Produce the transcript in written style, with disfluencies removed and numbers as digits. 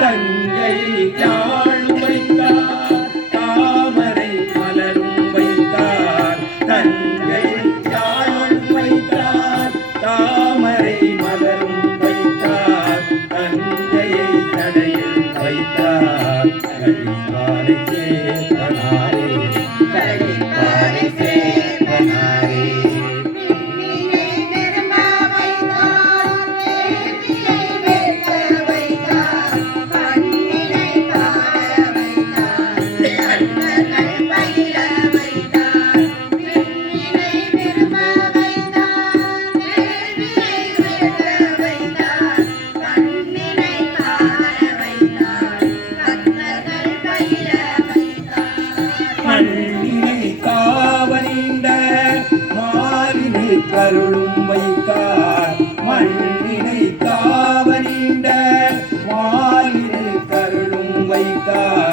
தங்கை யாழும் வைத்தார் தாமரை மலரும் வைத்தார் தங்கை யாழும் வைத்தார் தாமரை மலரும் வைத்தார் தங்கையை தடையில் வைத்தார் கழிப்பாறை சேர்ப்பனாரே கழிப்பாறை சேர்ப்பனாரே கருளும் வைத்தார் மண்ணினை காவனிண்ட மாலினை கருளும் வைத்தார்